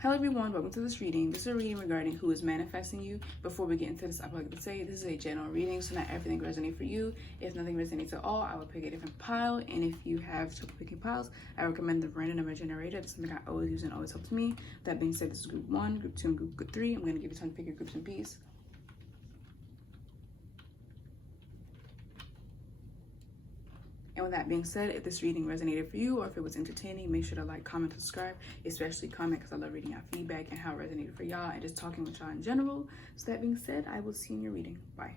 Hello everyone, welcome to this reading. This is a reading regarding who is manifesting you. Before we get into this, I would like to say this is a general reading, so not everything resonates for you. If nothing resonates at all, I will pick a different pile. And if you have trouble picking piles, I recommend the random number generator. It's something I always use and always helps me. That being said, this is group 1, group 2, and group 3. I'm going to give you time to pick your groups in peace. And with that being said, if this reading resonated for you or if it was entertaining, make sure to like, comment, subscribe, especially comment because I love reading your feedback and how it resonated for y'all and just talking with y'all in general. So that being said, I will see you in your reading. Bye.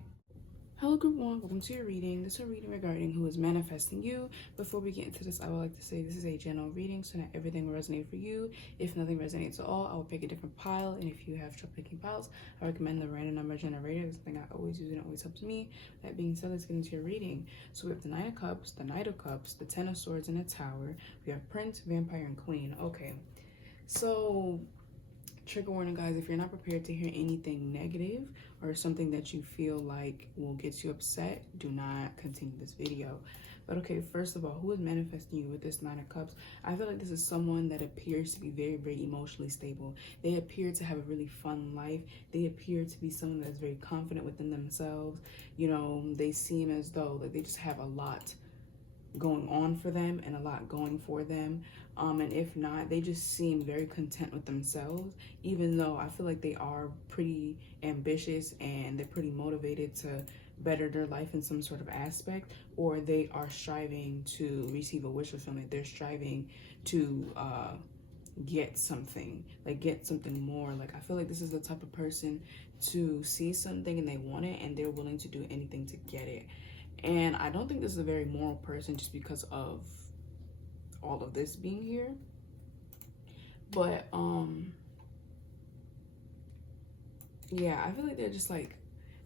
Hello group 1, welcome to your reading. This is a reading regarding who is manifesting you. Before we get into this, I would like to say this is a general reading, so not everything will resonate for you. If nothing resonates at all, I will pick a different pile. And if you have trouble picking piles, I recommend the random number generator. It's something I always use and it always helps me. That being said, let's get into your reading. So we have the Nine of Cups, the Knight of Cups, the Ten of Swords, and the Tower. We have Prince, Vampire, and Queen. Okay, so trigger warning, guys, if you're not prepared to hear anything negative or something that you feel like will get you upset, do not continue this video. But okay, first of all, who is manifesting you with this Nine of Cups? I feel like this is someone that appears to be very, very emotionally stable. They appear to have a really fun life. They appear to be someone that's very confident within themselves. You know, they seem as though like they just have a lot going on for them and a lot going for them. And if not, they just seem very content with themselves, even though I feel like they are pretty ambitious and they're pretty motivated to better their life in some sort of aspect, or they are striving to receive a wish fulfillment. They're striving to get something, like get something more. Like I feel like this is the type of person to see something and they want it and they're willing to do anything to get it. And I don't think this is a very moral person just because of all of this being here. But yeah, I feel like they're just like,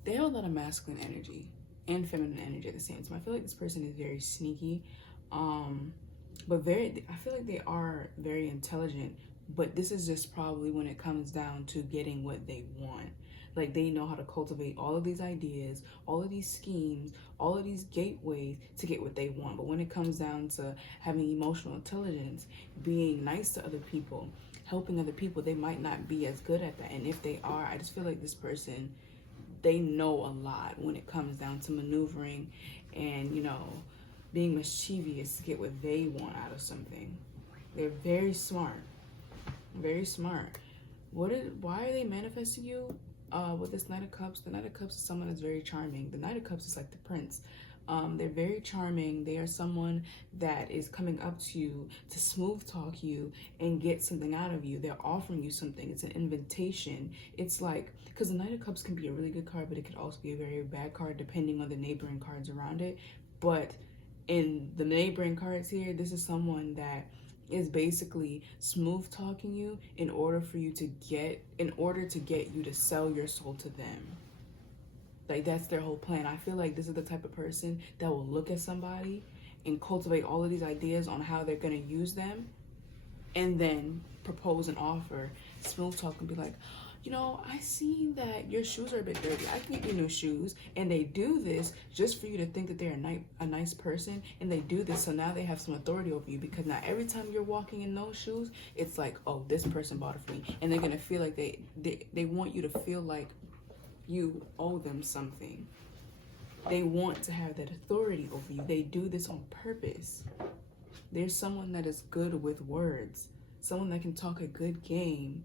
they have a lot of masculine energy and feminine energy at the same time. I feel like this person is very sneaky, but I feel like they are very intelligent, but this is just probably when it comes down to getting what they want. Like they know how to cultivate all of these ideas, all of these schemes, all of these gateways to get what they want. But when it comes down to having emotional intelligence, being nice to other people, helping other people, they might not be as good at that. And if they are, I just feel like this person, they know a lot when it comes down to maneuvering and, you know, being mischievous to get what they want out of something. They're very smart, very smart. Why are they manifesting you? With this Knight of Cups, the Knight of Cups is someone that's very charming. The Knight of Cups is like the prince. They're very charming. They are someone that is coming up to you to smooth talk you and get something out of you. They're offering you something. It's an invitation. It's like, because the Knight of Cups can be a really good card, but it could also be a very bad card depending on the neighboring cards around it. But in the neighboring cards here, this is someone that is basically smooth talking you in order to get you to sell your soul to them. Like that's their whole plan. I feel like this is the type of person that will look at somebody and cultivate all of these ideas on how they're going to use them and then propose an offer, smooth talk, and be like, you know, I see that your shoes are a bit dirty. I can get you new shoes. And they do this just for you to think that they're a nice person. And they do this so now they have some authority over you, because now every time you're walking in those shoes, it's like, oh, this person bought it for me. And they're going to feel like they want you to feel like you owe them something. They want to have that authority over you. They do this on purpose. There's someone that is good with words, someone that can talk a good game.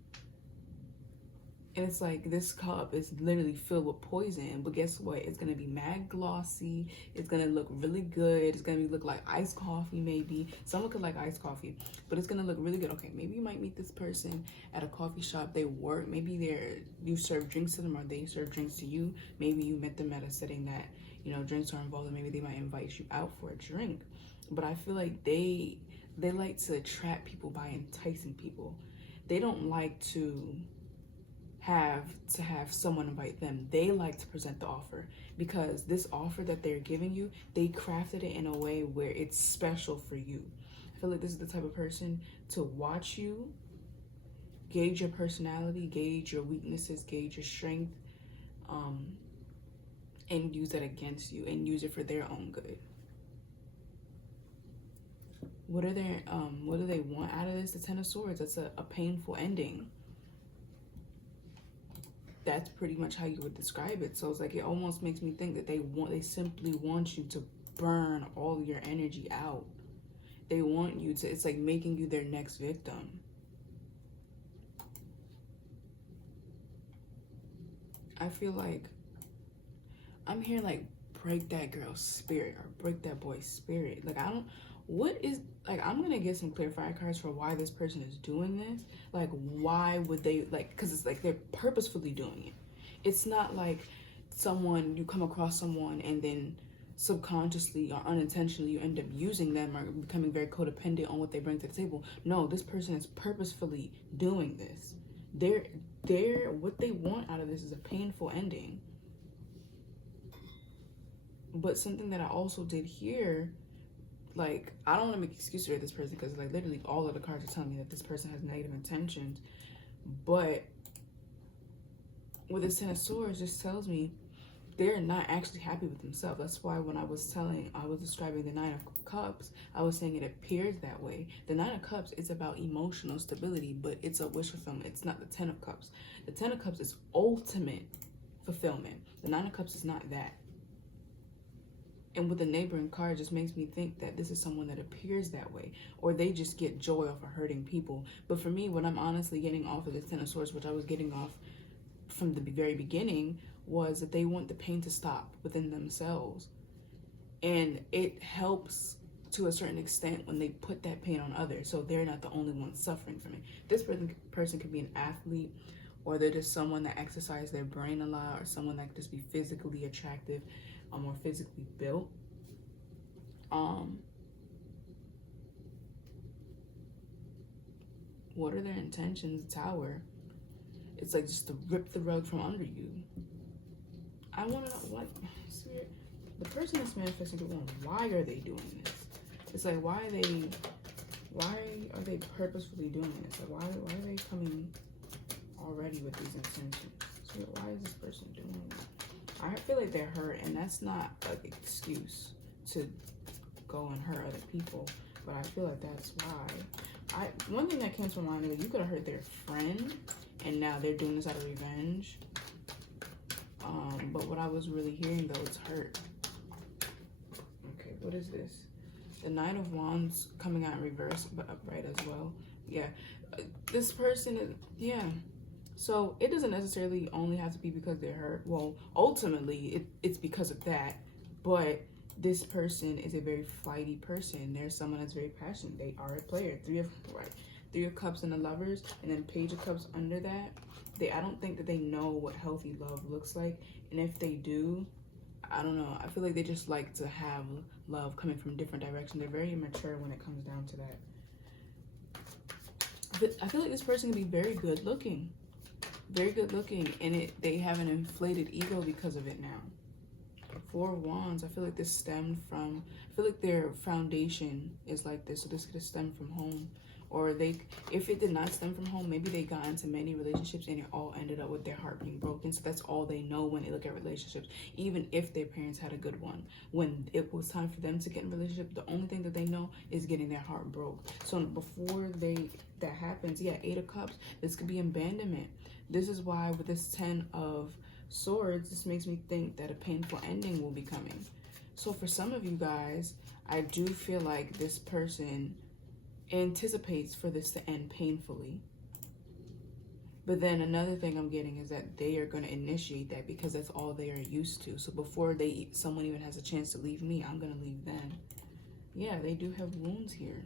And it's like this cup is literally filled with poison, but guess what? It's gonna be mad glossy. It's gonna look really good. It's gonna look like iced coffee, maybe. Someone could like iced coffee, but it's gonna look really good. Okay, maybe you might meet this person at a coffee shop. They work. Maybe you serve drinks to them, or they serve drinks to you. Maybe you met them at a setting that, you know, drinks are involved, and maybe they might invite you out for a drink. But I feel like they like to attract people by enticing people. They don't like to have someone invite them. They like to present the offer, because this offer that they're giving you, they crafted it in a way where it's special for you. I feel like this is the type of person to watch you, gauge your personality, gauge your weaknesses, gauge your strength, and use that against you and use it for their own good. What do they want out of this? The Ten of Swords. That's a painful ending. that's pretty much how you would describe it. So it's like, it almost makes me think that they simply want you to burn all your energy out. They want you to, it's like making you their next victim. I feel like I'm here like, break that girl's spirit or break that boy's spirit. Like, I don't, what is, like, I'm gonna get some clarifier cards for why this person is doing this. Like, why would they, like, because it's like they're purposefully doing it. It's not like someone, you come across someone and then subconsciously or unintentionally you end up using them or becoming very codependent on what they bring to the table. No, this person is purposefully doing this. What they want out of this is a painful ending. But something that I also did here, like, I don't want to make excuses for this person because, like, literally all of the cards are telling me that this person has negative intentions. But with the Ten of Swords, just tells me they're not actually happy with themselves. That's why when I was describing the Nine of Cups, I was saying it appears that way. The Nine of Cups is about emotional stability, but it's a wish fulfillment. It's not the Ten of Cups. The Ten of Cups is ultimate fulfillment. The Nine of Cups is not that. And with the neighboring card, just makes me think that this is someone that appears that way, or they just get joy off of hurting people. But for me, what I'm honestly getting off of the Ten of Swords, which I was getting off from the very beginning, was that they want the pain to stop within themselves. And it helps to a certain extent when they put that pain on others, so they're not the only ones suffering from it. This person could be an athlete, or they're just someone that exercises their brain a lot, or someone that could just be physically attractive, or physically built. What are their intentions? Tower. It's like just to rip the rug from under you. I want to know what the person that's manifesting the one. Why are they doing this? It's like, why are they purposefully doing this? Like, why are they coming already with these intentions? So why is this person doing this? I feel like they're hurt, and that's not an excuse to go and hurt other people, but I feel like that's why. One thing that came to mind is you could have hurt their friend, and now they're doing this out of revenge. But what I was really hearing, though, is hurt. Okay, what is this? The Nine of Wands coming out in reverse, but upright as well. Yeah, this person is, yeah. So it doesn't necessarily only have to be because they're hurt. Well, ultimately, it's because of that. But this person is a very flighty person. There's someone that's very passionate. They are a player. Three of Cups and the Lovers, and then Page of Cups under that. I don't think that they know what healthy love looks like. And if they do, I don't know. I feel like they just like to have love coming from different directions. They're very immature when it comes down to that. But I feel like this person can be very good looking. Very good looking, and they have an inflated ego because of it now. Four of Wands, I feel like this stemmed from, I feel like their foundation is like this, so this could have stemmed from home. Or if it did not stem from home, maybe they got into many relationships and it all ended up with their heart being broken. So that's all they know when they look at relationships, even if their parents had a good one. When it was time for them to get in a relationship, the only thing that they know is getting their heart broke. So before that happens, yeah, Eight of Cups, this could be abandonment. This is why with this Ten of Swords, this makes me think that a painful ending will be coming. So for some of you guys, I do feel like this person anticipates for this to end painfully. But then another thing I'm getting is that they are going to initiate that because that's all they are used to. So before someone even has a chance to leave me, I'm going to leave them. Yeah, they do have wounds here.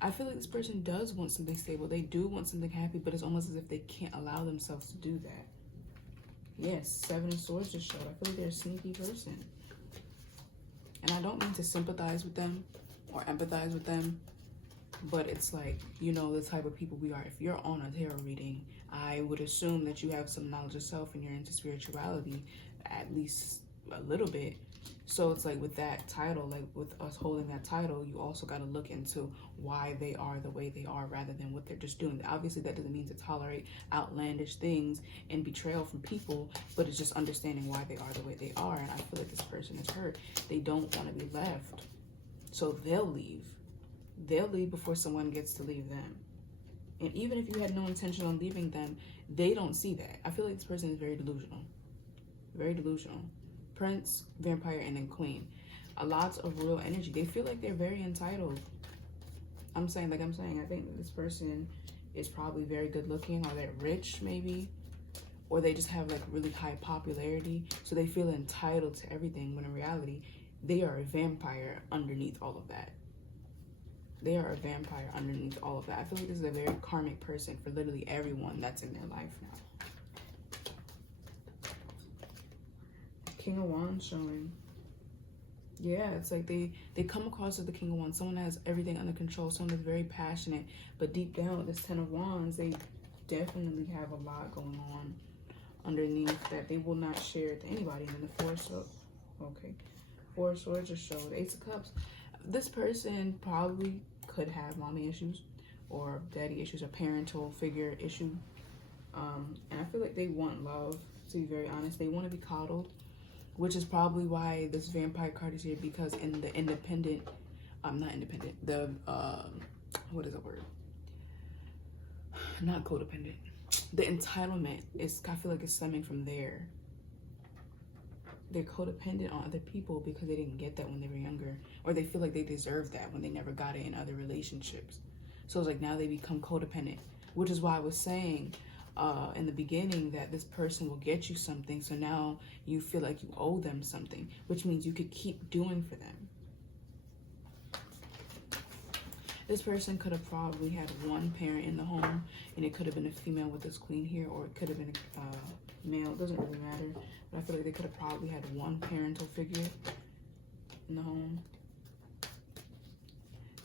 I feel like this person does want something stable. They do want something happy, but it's almost as if they can't allow themselves to do that. Yes, Seven of Swords just showed. I feel like they're a sneaky person. And I don't mean to sympathize with them or empathize with them, but it's like, you know, the type of people we are. If you're on a tarot reading, I would assume that you have some knowledge of self and you're into spirituality, at least a little bit. So it's like with that title, like with us holding that title, you also got to look into why they are the way they are rather than what they're just doing. Obviously, that doesn't mean to tolerate outlandish things and betrayal from people, but it's just understanding why they are the way they are. And I feel like this person is hurt. They don't want to be left. So they'll leave. They'll leave before someone gets to leave them. And even if you had no intention on leaving them, they don't see that. I feel like this person is very delusional. Very delusional. Prince, vampire, and then queen. A lot of real energy. They feel like they're very entitled. I'm saying, I think that this person is probably very good looking, or they're rich maybe, or they just have like really high popularity, so they feel entitled to everything, when in reality they are a vampire underneath all of that. They are a vampire underneath all of that. I feel like this is a very karmic person for literally everyone that's in their life now. King of Wands showing. Yeah, it's like they come across as the King of Wands. Someone that has everything under control. Someone that's very passionate. But deep down with this Ten of Wands, they definitely have a lot going on underneath that they will not share to anybody. And then the Four of Swords just showed. Ace of Cups. This person probably could have mommy issues or daddy issues or parental figure issue. And I feel like they want love, to be very honest. They want to be coddled, which is probably why this vampire card is here, because in the independent, what is the word? Not codependent. The entitlement is, I feel like it's stemming from there. They're codependent on other people because they didn't get that when they were younger, or they feel like they deserve that when they never got it in other relationships. So it's like now they become codependent, which is why I was saying in the beginning that this person will get you something, so now you feel like you owe them something, which means you could keep doing for them. This person could have probably had one parent in the home, and it could have been a female with this queen here, or it could have been a male. It doesn't really matter, but I feel like they could have probably had one parental figure in the home.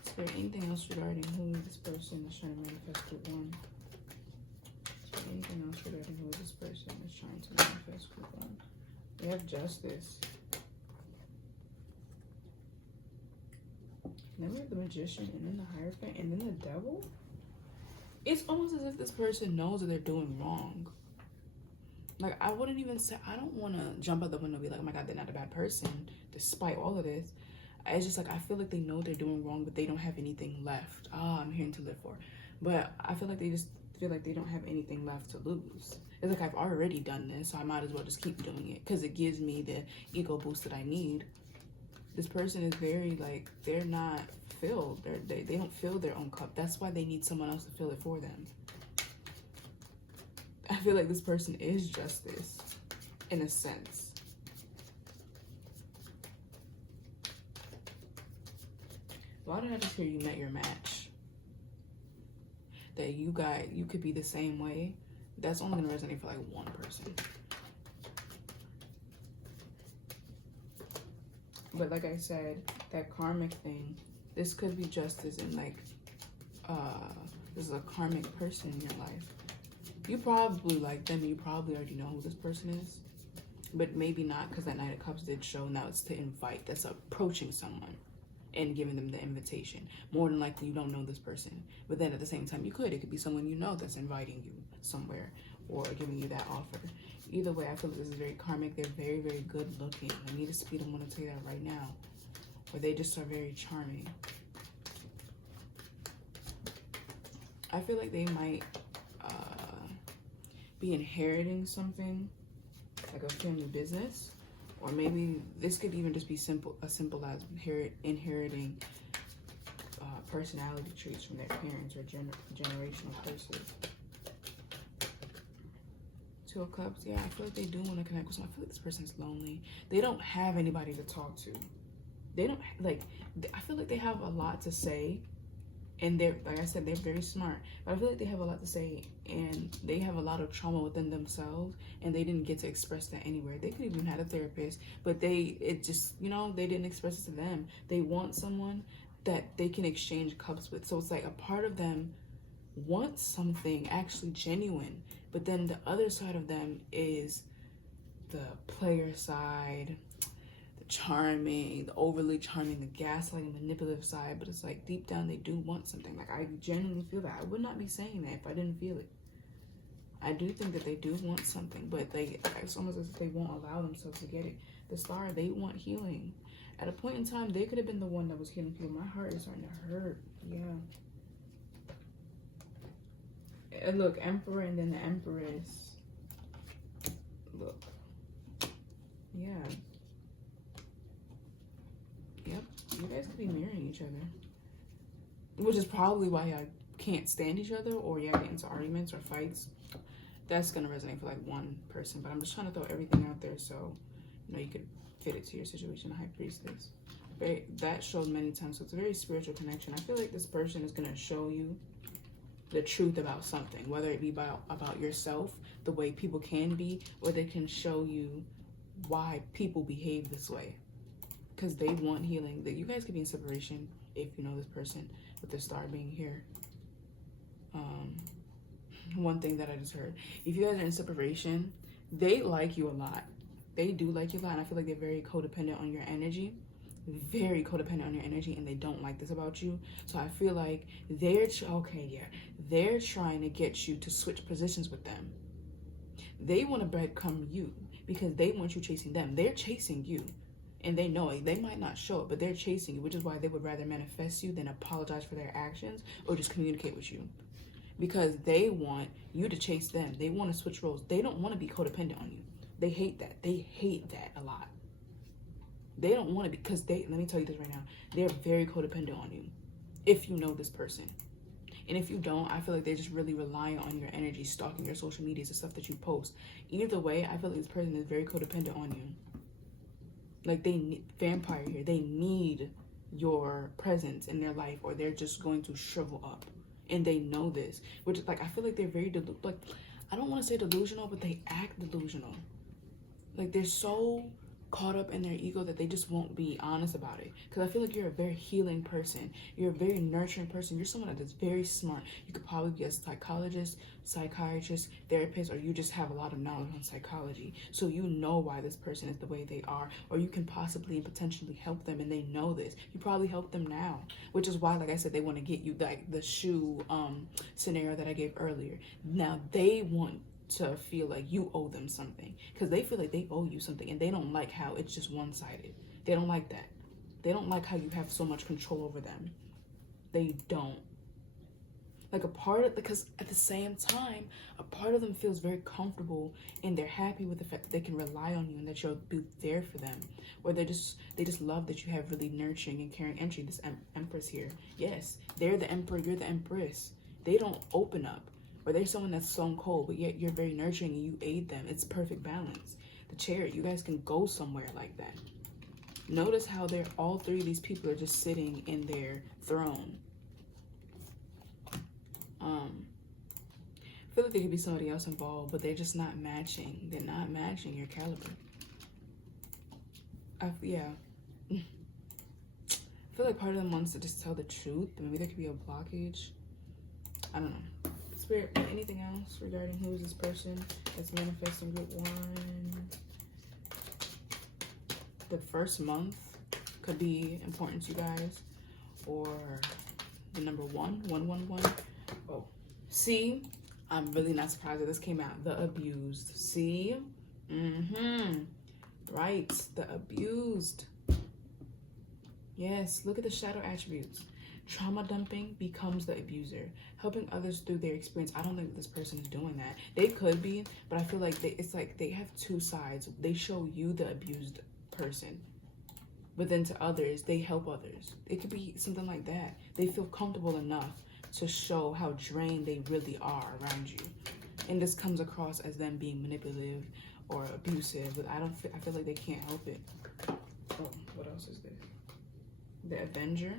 Is there anything else regarding who this person is trying to manifest group one? Is there anything else regarding who this person is trying to manifest group one? We have Justice. Then we have the Magician, and then the Hierophant, and then the Devil. It's almost as if this person knows that they're doing wrong. Like, I wouldn't even say, I don't want to jump out the window and be like, oh my God, they're not a bad person, despite all of this. It's just like, I feel like they know they're doing wrong, but they don't have anything left. I'm here to live for. But I feel like they just feel like they don't have anything left to lose. It's like, I've already done this, so I might as well just keep doing it, because it gives me the ego boost that I need. This person is very, like, they're not filled. They don't fill their own cup. That's why they need someone else to fill it for them. I feel like this person is Justice, in a sense. Why did I just hear you met your match? That you could be the same way. That's only going to resonate for, like, one person. But like I said, that karmic thing, this could be Justice, and like, this is a karmic person in your life. You probably like them, you probably already know who this person is, but maybe not, because that Knight of Cups did show. Now it's to invite. That's approaching someone and giving them the invitation. More than likely, you don't know this person, but then at the same time, it could be someone you know that's inviting you somewhere or giving you that offer. Either way, I feel like this is very karmic. They're very, very good looking. I need to speed. I'm going to tell you that right now. Or they just are very charming. I feel like they might be inheriting something, like a family business. Or maybe this could even just be simple as inheriting personality traits from their parents or generational curses. Two of Cups, yeah, I feel like they do want to connect with someone. I feel like this person's lonely. They don't have anybody to talk to. They don't, like, I feel like they have a lot to say, and they're, like I said, they're very smart, but I feel like they have a lot to say, and they have a lot of trauma within themselves, and they didn't get to express that anywhere. They could even have a therapist, but it just, you know, they didn't express it to them. They want someone that they can exchange cups with. So it's like a part of them wants something actually genuine, but then the other side of them is the player side, the charming, the overly charming, the gaslighting, manipulative side. But it's like deep down they do want something. Like, I genuinely feel that. I would not be saying that if I didn't feel it. I do think that they do want something, but it's almost as if they won't allow themselves to get it. The Star, they want healing. At a point in time, they could have been the one that was healing people. My heart is starting to hurt. Yeah. Look, Emperor and then the Empress. Look. Yeah. Yep. You guys could be marrying each other. Which is probably why y'all can't stand each other, or y'all get into arguments or fights. That's gonna resonate for like one person, but I'm just trying to throw everything out there so you could fit it to your situation. High Priestess. That showed many times, so it's a very spiritual connection. I feel like this person is gonna show you the truth about something, whether it be about yourself, the way people can be, or they can show you why people behave this way. Because they want healing. That you guys could be in separation if you know this person, with the star being here. One thing that I just heard, if you guys are in separation, they like you a lot. They do like you a lot, and I feel like they're very codependent on your energy. Very codependent on your energy, and they don't like this about you. So I feel like they're trying to get you to switch positions with them. They want to breadcrumb you because they want you chasing them. They're chasing you, and they know it. They might not show it, but they're chasing you, which is why they would rather manifest you than apologize for their actions or just communicate with you, because they want you to chase them. They want to switch roles. They don't want to be codependent on you. They hate that. They hate that a lot. They don't want to, because let me tell you this right now, they're very codependent on you if you know this person. And if you don't, I feel like they're just really relying on your energy, stalking your social medias, the stuff that you post. Either way, I feel like this person is very codependent on you. Like, they need, vampire here, they need your presence in their life, or they're just going to shrivel up. And they know this, which is like, I feel like they're very, like, I don't want to say delusional, but they act delusional. Like, they're so caught up in their ego that they just won't be honest about it. Because I feel like you're a very healing person. You're a very nurturing person. You're someone that is very smart. You could probably be a psychologist, psychiatrist, therapist, or you just have a lot of knowledge on psychology. So you know why this person is the way they are, or you can possibly and potentially help them, and they know this. You probably help them now, which is why, like I said, they want to get you, like the shoe scenario that I gave earlier. Now they want to feel like you owe them something, because they feel like they owe you something, and they don't like how it's just one-sided. They don't like that. They don't like how you have so much control over them. They don't. Like, because at the same time, a part of them feels very comfortable, and they're happy with the fact that they can rely on you and that you'll be there for them. Or they just love that you have really nurturing and caring energy. This Empress here. Yes, they're the Emperor, you're the Empress. They don't open up. Or they're someone that's stone cold, but yet you're very nurturing and you aid them. It's perfect balance. The Chariot, you guys can go somewhere like that. Notice how all three of these people are just sitting in their throne. I feel like there could be somebody else involved, but they're just not matching. They're not matching your caliber. Yeah. I feel like part of them wants to just tell the truth. Maybe there could be a blockage. I don't know. Spirit, anything else regarding who is this person that's manifesting group 1? The first month could be important to you guys, or the number 111. Oh, see, I'm really not surprised that this came out. The abused. See, right, the abused. Yes, look at the shadow attributes. Trauma dumping becomes the abuser, helping others through their experience. I don't think this person is doing that. They could be, but I feel like it's like they have two sides. They show you the abused person, but then to others, they help others. It could be something like that. They feel comfortable enough to show how drained they really are around you. And this comes across as them being manipulative or abusive, but I feel like they can't help it. Oh, what else is this? The Avenger.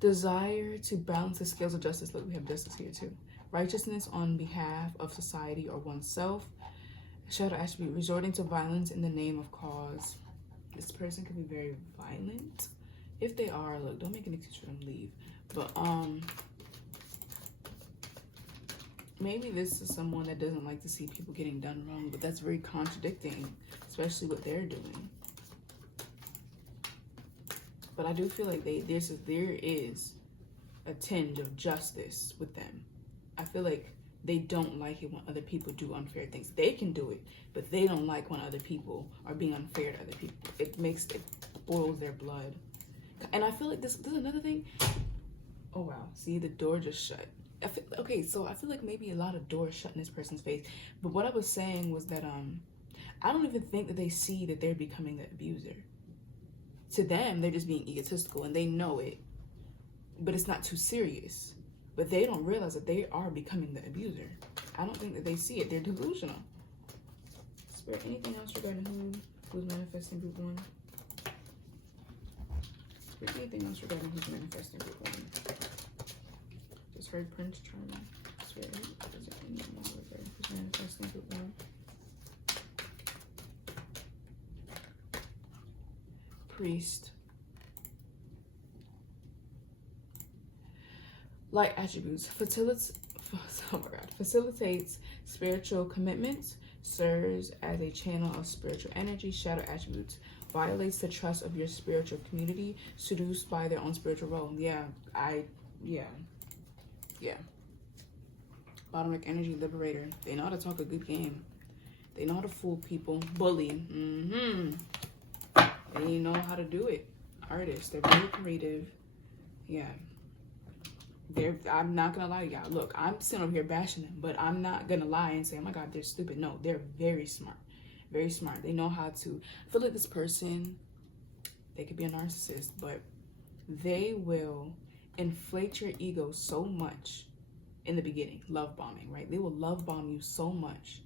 Desire to balance the scales of justice. Look, we have justice here too. Righteousness on behalf of society or oneself. Shadow attribute, resorting to violence in the name of cause. This person could be very violent. If they are, look, don't make an excuse for them to leave. But maybe this is someone that doesn't like to see people getting done wrong, but that's very contradicting, especially what they're doing. But I do feel like there is a tinge of justice with them. I feel like they don't like it when other people do unfair things. They can do it, but they don't like when other people are being unfair to other people. It boils their blood. And I feel like this is another thing. Oh wow, see, the door just shut. okay, so I feel like maybe a lot of doors shut in this person's face. But what I was saying was that I don't even think that they see that they're becoming the abuser. To them, they're just being egotistical and they know it, but it's not too serious. But they don't realize that they are becoming the abuser. I don't think that they see it. They're delusional. Spirit, anything else regarding who's manifesting group 1? Spirit, anything else regarding who's manifesting group 1? Just heard Prince Charming. Spirit, is there any more regarding who's manifesting group 1? Priest. Light attributes. Facilitates spiritual commitments. Serves as a channel of spiritual energy. Shadow attributes. Violates the trust of your spiritual community. Seduced by their own spiritual role. Yeah. Bottom energy. Liberator. They know how to talk a good game. They know how to fool people. Bully. They know how to do it. Artists. They're very creative. Yeah. I'm not gonna lie to y'all. Look, I'm sitting over here bashing them, but I'm not gonna lie and say, oh my God, they're stupid. No, they're very smart. Very smart. They know how to. I feel like this person, they could be a narcissist, but they will inflate your ego so much in the beginning. Love bombing, right? They will love bomb you so much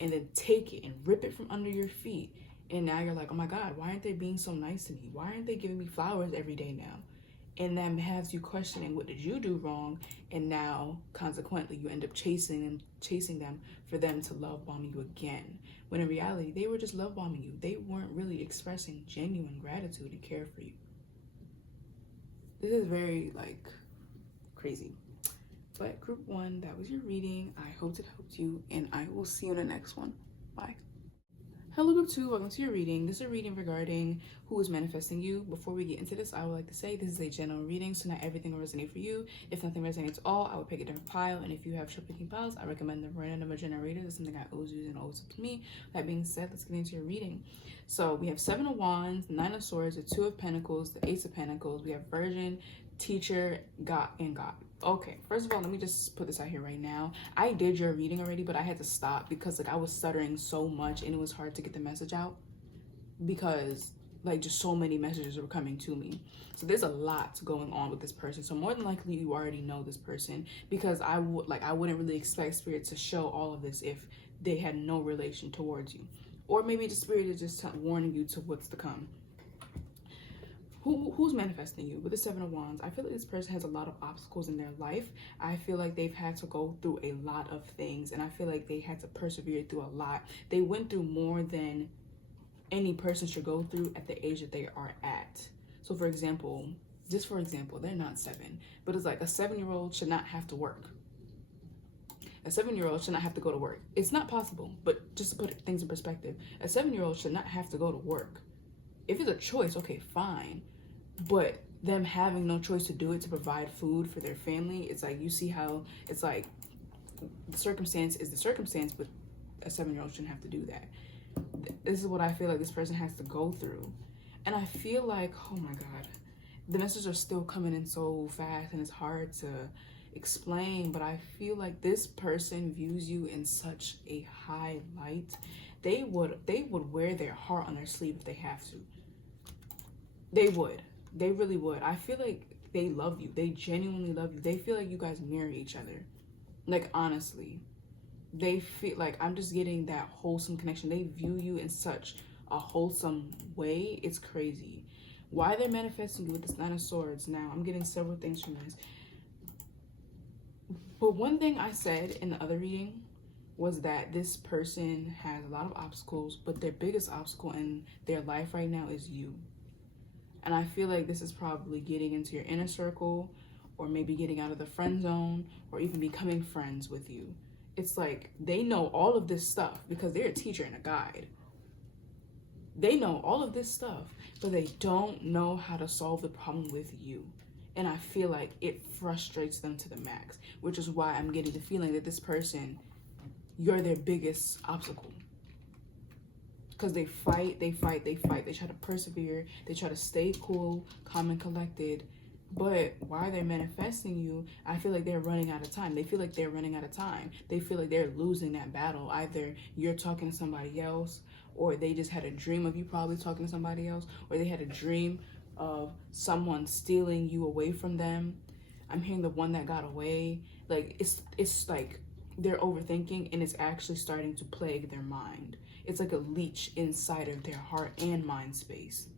and then take it and rip it from under your feet. And now you're like, oh my God, why aren't they being so nice to me? Why aren't they giving me flowers every day now? And that has you questioning, what did you do wrong? And now, consequently, you end up chasing them for them to love bomb you again. When in reality, they were just love bombing you. They weren't really expressing genuine gratitude and care for you. This is very, crazy. But group 1, that was your reading. I hope it helped you, and I will see you in the next one. Bye. Hello group 2, welcome to your reading. This is a reading regarding who is manifesting you. Before we get into this, I would like to say this is a general reading, so not everything will resonate for you. If nothing resonates at all, I would pick a different pile, and if you have trouble picking piles, I recommend the random generator. That's something I always use and always up to me. That being said, let's get into your reading. So we have 7 of Wands, 9 of Swords, the 2 of Pentacles, the Ace of Pentacles. We have Virgin, Teacher, God, and God. Okay, first of all, let me just put this out here right now. I did your reading already, but I had to stop because I was stuttering so much and it was hard to get the message out because just so many messages were coming to me. So there's a lot going on with this person. So more than likely you already know this person, because I wouldn't really expect Spirit to show all of this if they had no relation towards you. Or maybe the Spirit is just warning you to what's to come. Who's manifesting you? With the 7 of Wands, I feel like this person has a lot of obstacles in their life. I feel like they've had to go through a lot of things, and I feel like they had to persevere through a lot. They went through more than any person should go through at the age that they are at. So for example, they're not 7, but it's like a 7-year-old should not have to work. A 7-year-old should not have to go to work. It's not possible, but just to put things in perspective, a 7-year-old should not have to go to work. If it's a choice, okay, fine. But them having no choice to do it, to provide food for their family, it's like, you see how it's like the circumstance is the circumstance, but a 7-year-old shouldn't have to do that. This is what I feel like this person has to go through. And I feel like, oh my God, the messages are still coming in so fast and it's hard to explain, but I feel like this person views you in such a high light. They would wear their heart on their sleeve if they have to. They would. They really would. I feel like they love you. They genuinely love you. They feel like you guys marry each other. Honestly. They feel like, I'm just getting that wholesome connection. They view you in such a wholesome way. It's crazy. Why they're manifesting you with this 9 of Swords now, I'm getting several things from this. But one thing I said in the other reading was that this person has a lot of obstacles, but their biggest obstacle in their life right now is you. And I feel like this is probably getting into your inner circle, or maybe getting out of the friend zone, or even becoming friends with you. It's like they know all of this stuff because they're a teacher and a guide. They know all of this stuff, but they don't know how to solve the problem with you. And I feel like it frustrates them to the max, which is why I'm getting the feeling that this person, you're their biggest obstacle. Because they fight. They try to persevere. They try to stay cool, calm, and collected. But while they're manifesting you, I feel like they're running out of time. They feel like they're running out of time. They feel like they're losing that battle. Either you're talking to somebody else, or they just had a dream of you probably talking to somebody else, or they had a dream of someone stealing you away from them. I'm hearing the one that got away. Like, it's like they're overthinking, and it's actually starting to plague their mind. It's like a leech inside of their heart and mind space.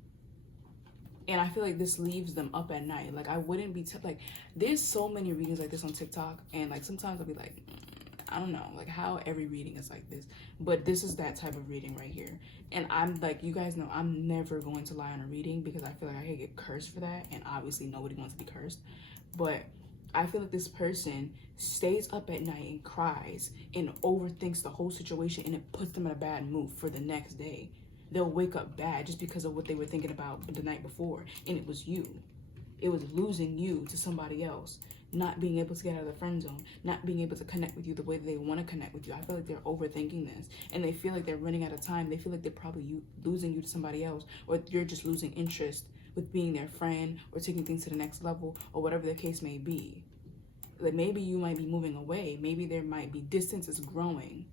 And I feel like this leaves them up at night. Like, I wouldn't be, like, there's so many readings like this on TikTok. And, like, sometimes I'll be like, I don't know, like, how every reading is like this. But this is that type of reading right here. And I'm, like, you guys know, I'm never going to lie on a reading because I feel like I could get cursed for that. And obviously, nobody wants to be cursed. But I feel like this person stays up at night and cries and overthinks the whole situation. And it puts them in a bad mood for the next day. They'll wake up bad just because of what they were thinking about the night before. And it was you. It was losing you to somebody else. Not being able to get out of the friend zone. Not being able to connect with you the way that they want to connect with you. I feel like they're overthinking this. And they feel like they're running out of time. They feel like they're probably losing you to somebody else. Or you're just losing interest with being their friend. Or taking things to the next level. Or whatever the case may be. Like, maybe you might be moving away. Maybe there might be distance is growing.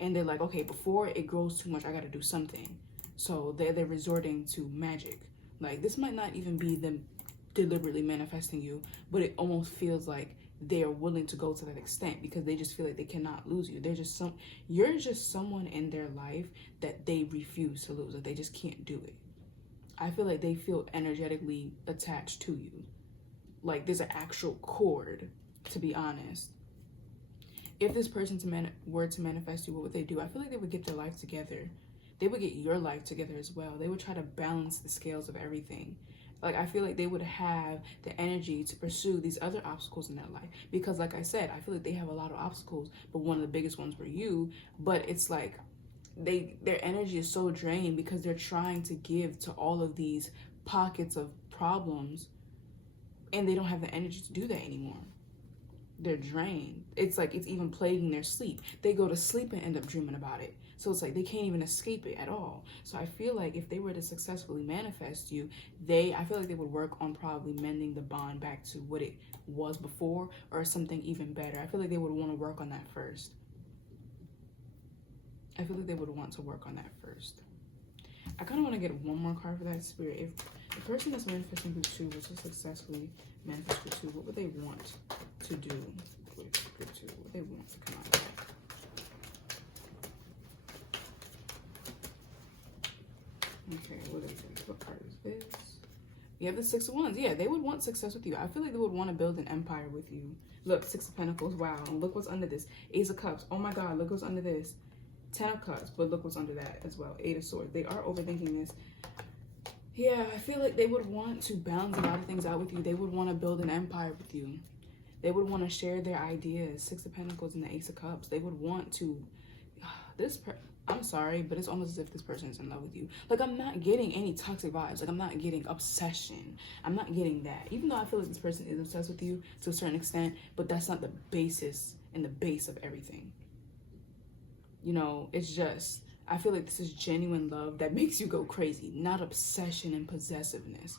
And they're like, okay, before it grows too much, I got to do something. So they're resorting to magic. Like, this might not even be them deliberately manifesting you, but it almost feels like they are willing to go to that extent because they just feel like they cannot lose you. You're just someone in their life that they refuse to lose. Like, they just can't do it. I feel like they feel energetically attached to you. Like, there's an actual cord, to be honest. If this person were to manifest you, what would they do? I feel like they would get their life together. They would get your life together as well. They would try to balance the scales of everything. Like, I feel like they would have the energy to pursue these other obstacles in their life. Because, like I said, I feel like they have a lot of obstacles, but one of the biggest ones were you. But it's like their energy is so drained because they're trying to give to all of these pockets of problems, and they don't have the energy to do that anymore. They're drained. It's like it's even plaguing their sleep. They go to sleep and end up dreaming about it. So it's like they can't even escape it at all. So I feel like if they were to successfully manifest you, I feel like they would work on probably mending the bond back to what it was before or something even better. I feel like they would want to work on that first. I feel like they would want to work on that first. I kind of want to get one more card for that, Spirit. If the person that's manifesting for two was to successfully manifest for two, what would they want to do with the two? What would they want to come out of that? Okay, what is this? What card is this? You have the Six of Wands. Yeah, they would want success with you. I feel like they would want to build an empire with you. Look, Six of Pentacles. Wow. And look what's under this. Ace of Cups. Oh my God, look what's under this. 10 of Cups, but look what's under that as well. 8 of Swords. They are overthinking this. Yeah, I feel like they would want to balance a lot of things out with you. They would want to build an empire with you. They would want to share their ideas. 6 of Pentacles and the Ace of Cups. They would want to... I'm sorry, but it's almost as if this person is in love with you. Like, I'm not getting any toxic vibes. Like, I'm not getting obsession. I'm not getting that. Even though I feel like this person is obsessed with you to a certain extent, but that's not the basis and the base of everything. You know, it's just, I feel like this is genuine love that makes you go crazy, not obsession and possessiveness.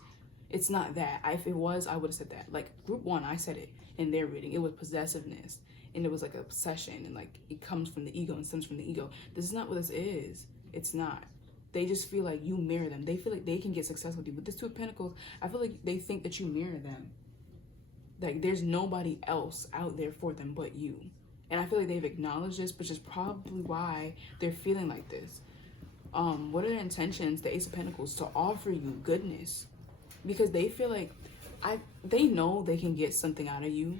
It's not that. If it was, I would have said that. Like, group 1, I said it in their reading. It was possessiveness, and it was like obsession, and like it comes from the ego and stems from the ego. This is not what this is. It's not. They just feel like you mirror them. They feel like they can get success with you. With this Two of Pentacles, I feel like they think that you mirror them. Like, there's nobody else out there for them but you. And I feel like they've acknowledged this, which is probably why they're feeling like this. What are their intentions? The Ace of Pentacles, to offer you goodness. Because they feel like, they know they can get something out of you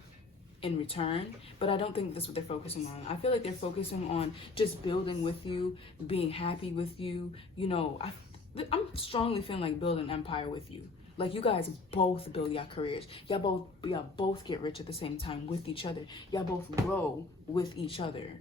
in return, but I don't think that's what they're focusing on. I feel like they're focusing on just building with you, being happy with you. You know, I'm strongly feeling like building an empire with you. Like, you guys both build your careers. Y'all both get rich at the same time with each other. Y'all both grow with each other.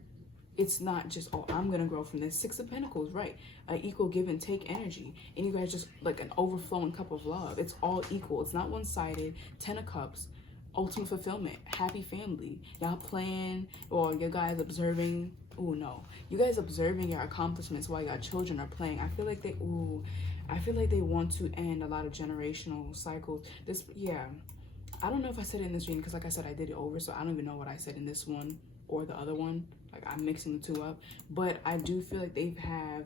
It's not just, oh, I'm going to grow from this. 6 of Pentacles, right. An equal give and take energy. And you guys just like an overflowing cup of love. It's all equal. It's not one-sided. 10 of Cups, ultimate fulfillment, happy family. Y'all playing, or you guys observing. Oh, no. You guys observing your accomplishments while your children are playing. I feel like I feel like they want to end a lot of generational cycles. This, yeah. I don't know if I said it in this reading because, like I said, I did it over, so I don't even know what I said in this one or the other one. Like, I'm mixing the two up. But I do feel like they have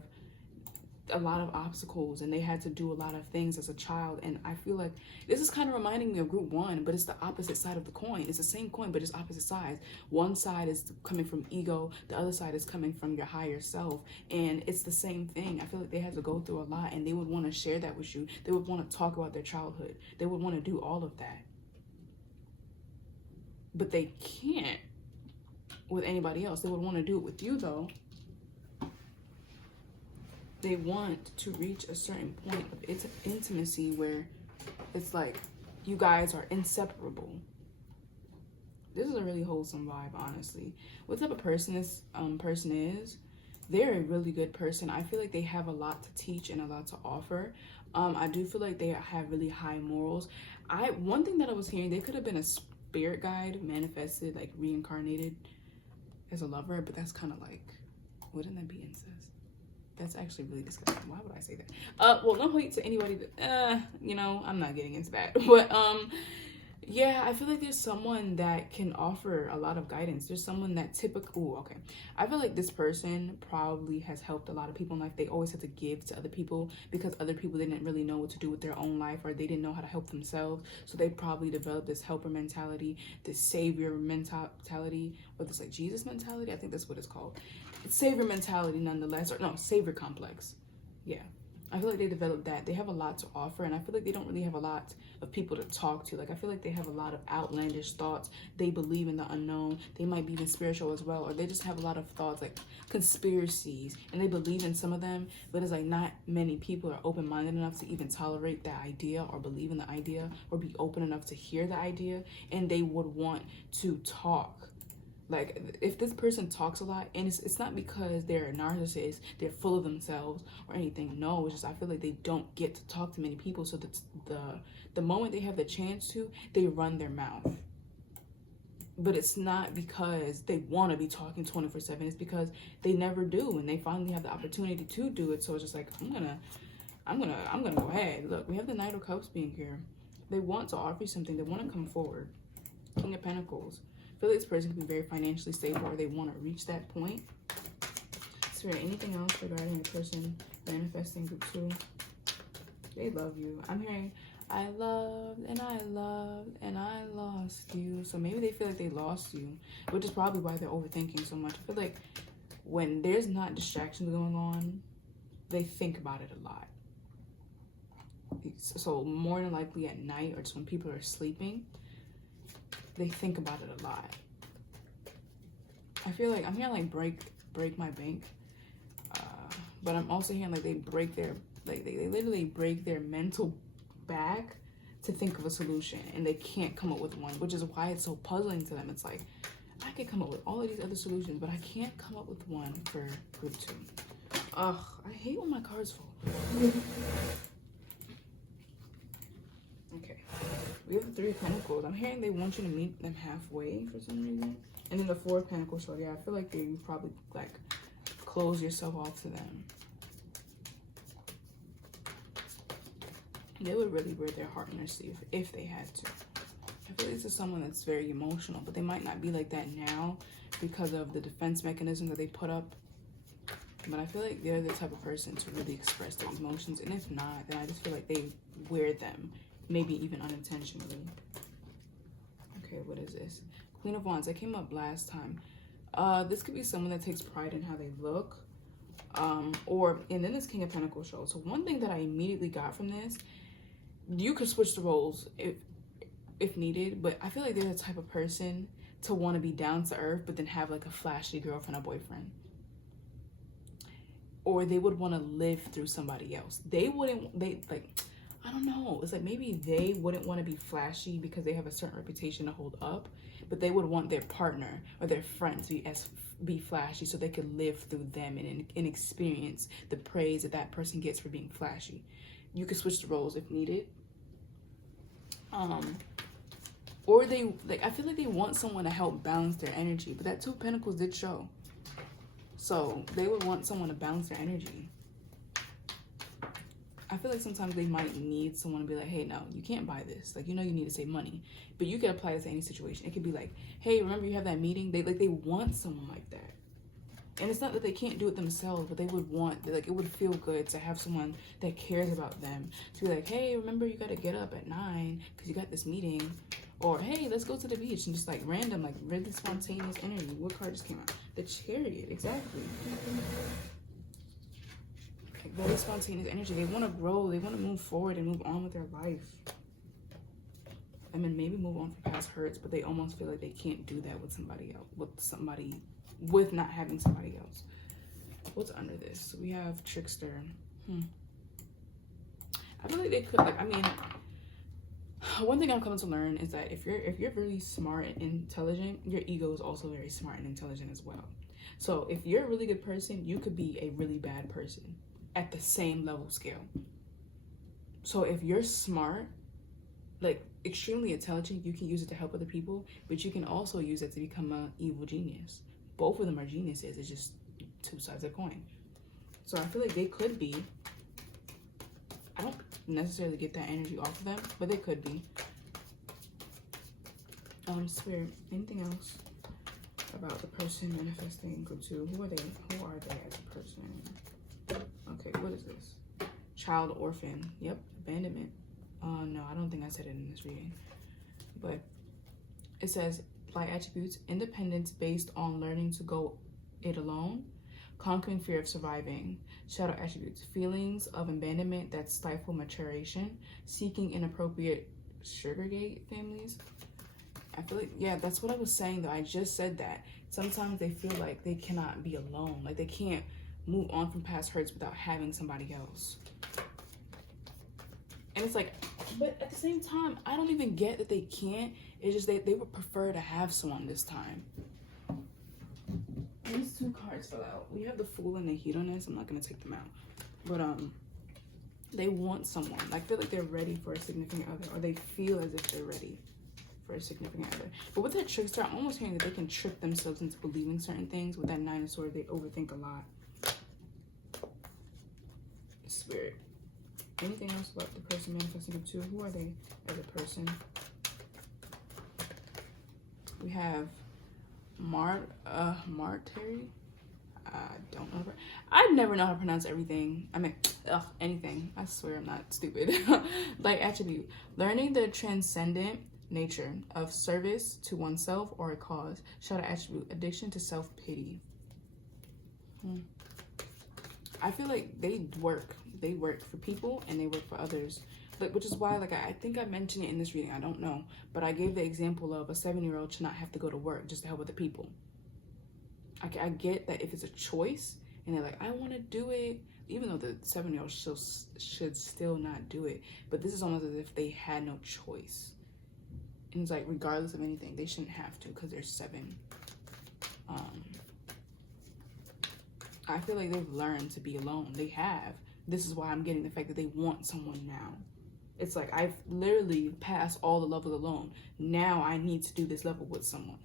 a lot of obstacles and they had to do a lot of things as a child, and I feel like this is kind of reminding me of group 1, but it's the opposite side of the coin. It's the same coin, but it's opposite sides. One side is coming from ego, the other side is coming from your higher self, and it's the same thing. I feel like they had to go through a lot, and they would want to share that with you. They would want to talk about their childhood. They would want to do all of that, but they can't with anybody else. They would want to do it with you, though. They want to reach a certain point of intimacy where it's like you guys are inseparable. This is a really wholesome vibe, honestly. What type of person this person is, they're a really good person. I feel like they have a lot to teach and a lot to offer. I do feel like they have really high morals. One thing that I was hearing, they could have been a spirit guide manifested, like reincarnated as a lover, but that's kind of like, wouldn't that be incest? That's actually really disgusting. Why would I say that? Well, no hate to anybody that, you know, I'm not getting into that. But, yeah, I feel like there's someone that can offer a lot of guidance. There's someone that okay. I feel like this person probably has helped a lot of people in life. They always had to give to other people because other people didn't really know what to do with their own life, or they didn't know how to help themselves. So they probably developed this helper mentality, this savior mentality, or this like Jesus mentality. I think that's what it's called. It's savior mentality nonetheless, or no, savior complex. Yeah. I feel like they developed that. They have a lot to offer, and I feel like they don't really have a lot of people to talk to. Like, I feel like they have a lot of outlandish thoughts. They believe in the unknown. They might be even spiritual as well, or they just have a lot of thoughts, like conspiracies, and they believe in some of them, but it's like not many people are open-minded enough to even tolerate that idea or believe in the idea or be open enough to hear the idea, and they would want to talk. Like, if this person talks a lot, and it's not because they're a narcissist, they're full of themselves or anything. No, it's just I feel like they don't get to talk to many people. So the moment they have the chance to, they run their mouth. But it's not because they want to be talking 24/7. It's because they never do, and they finally have the opportunity to do it. So it's just like, I'm gonna go ahead. Look, we have the Knight of Cups being here. They want to offer you something. They want to come forward. King of Pentacles. I feel like this person can be very financially stable, or they want to reach that point. Is there anything else regarding the person manifesting group 2? They love you. I'm hearing, I loved and I loved and I lost you. So maybe they feel like they lost you, which is probably why they're overthinking so much. I feel like when there's not distractions going on, they think about it a lot. So more than likely at night, or just when people are sleeping, they think about it a lot. I feel like I'm hearing like break my bank, but I'm also hearing like they break their they literally break their mental back to think of a solution, and they can't come up with one, which is why it's so puzzling to them. It's like, I can come up with all of these other solutions, but I can't come up with one for group 2. Ugh, I hate when my cards fall. Okay, we have the 3 of Pentacles. I'm hearing they want you to meet them halfway for some reason. And then the 4 of Pentacles. So yeah, I feel like they probably like close yourself off to them. They would really wear their heart on their sleeve if they had to. I feel like this is someone that's very emotional, but they might not be like that now because of the defense mechanism that they put up. But I feel like they're the type of person to really express their emotions. And if not, then I just feel like they wear them. Maybe even unintentionally. Okay, what is this? Queen of Wands. That came up last time. This could be someone that takes pride in how they look. And then this King of Pentacles shows. So one thing that I immediately got from this, you could switch the roles if needed, but I feel like they're the type of person to want to be down to earth, but then have like a flashy girlfriend or boyfriend. Or they would want to live through somebody else. I don't know. It's like maybe they wouldn't want to be flashy because they have a certain reputation to hold up, but they would want their partner or their friend to be flashy so they could live through them and experience the praise that person gets for being flashy. You could switch the roles if needed. Or they I feel like they want someone to help balance their energy, but that 2 of Pentacles did show. So they would want someone to balance their energy. I feel like sometimes they might need someone to be like, hey, no, you can't buy this. Like, you know, you need to save money. But you can apply this to any situation. It could be like, hey, remember you have that meeting? They want someone like that. And it's not that they can't do it themselves, but they would want, like, it would feel good to have someone that cares about them. To be like, hey, remember you got to get up at 9 because you got this meeting. Or, hey, let's go to the beach. And just, like, random, like, really spontaneous energy. What card just came out? The Chariot, exactly. Like, very spontaneous energy. They want to grow. They want to move forward and move on with their life. I mean, maybe move on from past hurts, but they almost feel like they can't do that with somebody else, with not having somebody else. What's under this? We have Trickster. I feel like they could, like, I mean, one thing I've come to learn is that if you're really smart and intelligent, your ego is also very smart and intelligent as well. So if you're a really good person, you could be a really bad person at the same level scale. So if you're smart, like extremely intelligent, you can use it to help other people, but you can also use it to become an evil genius. Both of them are geniuses. It's just two sides of the coin. So I feel like they could be. I don't necessarily get that energy off of them, but they could be. Spirit, anything else about the person manifesting group 2? Who are they? Who are they as a person? Okay, what is this? Child orphan. Yep, abandonment. No, I don't think I said it in this reading. But it says, light attributes, independence based on learning to go it alone, conquering fear of surviving. Shadow attributes, feelings of abandonment that stifle maturation, seeking inappropriate sugargate families. I feel like, yeah, that's what I was saying though. I just said that. Sometimes they feel like they cannot be alone. Like they can't move on from past hurts without having somebody else. And it's like, but at the same time, I don't even get that they can't. It's just they would prefer to have someone this time. These two cards fell out. We have the Fool and the Hedonist. I'm not going to take them out. But they want someone. I feel like they're ready for a significant other. Or they feel as if they're ready for a significant other. But with that Trickster, I'm almost hearing that they can trick themselves into believing certain things. With that Nine of Swords, they overthink a lot. Spirit. Anything else about the person manifesting group 2? Who are they as a person? We have Martyr. I don't know her. I never know how to pronounce everything. I mean, anything. I swear I'm not stupid. Like attribute. Learning the transcendent nature of service to oneself or a cause. Shadow attribute. Addiction to self-pity. I feel like they work for people and they work for others, like, which is why, like, I think I mentioned it in this reading, I don't know, but I gave the example of a 7-year-old should not have to go to work just to help other people. I get that if it's a choice and they're like, I want to do it, even though the 7-year-old should still not do it, but this is almost as if they had no choice. And it's like, regardless of anything, they shouldn't have to because they're 7. I feel like they've learned to be alone. They have. This is why I'm getting the fact that they want someone now. It's like, I've literally passed all the levels alone. Now I need to do this level with someone.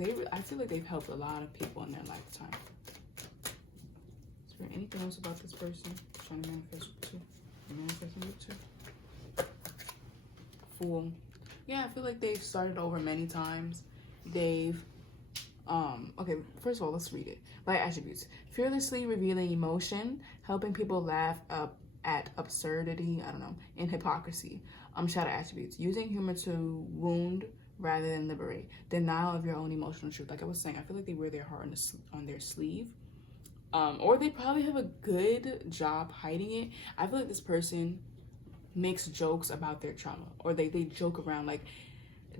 I feel like they've helped a lot of people in their lifetime. Is there anything else about this person trying to manifest with 2? Manifesting with 2? Fool. Yeah, I feel like they've started over many times. They've okay, first of all, let's read it. Light attributes. Fearlessly revealing emotion, helping people laugh up at absurdity, I don't know, and hypocrisy. Shadow attributes. Using humor to wound rather than liberate. Denial of your own emotional truth. Like I was saying, I feel like they wear their heart on their sleeve. Or they probably have a good job hiding it. I feel like this person makes jokes about their trauma, or they joke around. Like,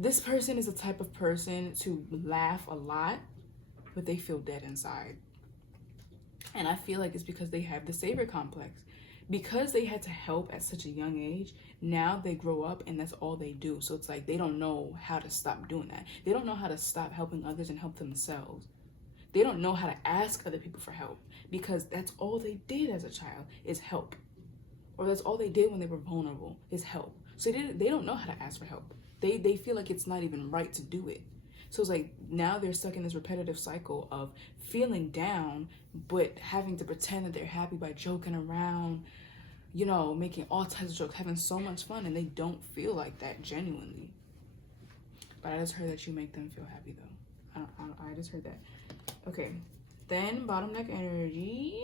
this person is the type of person to laugh a lot, but they feel dead inside. And I feel like it's because they have the savior complex. Because they had to help at such a young age, now they grow up and that's all they do. So it's like they don't know how to stop doing that. They don't know how to stop helping others and help themselves. They don't know how to ask other people for help because that's all they did as a child is help. Or that's all they did when they were vulnerable is help. So they don't know how to ask for help. They feel like it's not even right to do it. So it's like now they're stuck in this repetitive cycle of feeling down, but having to pretend that they're happy by joking around, you know, making all types of jokes, having so much fun, and they don't feel like that genuinely. But I just heard that you make them feel happy though. I just heard that. Okay, then bottom deck energy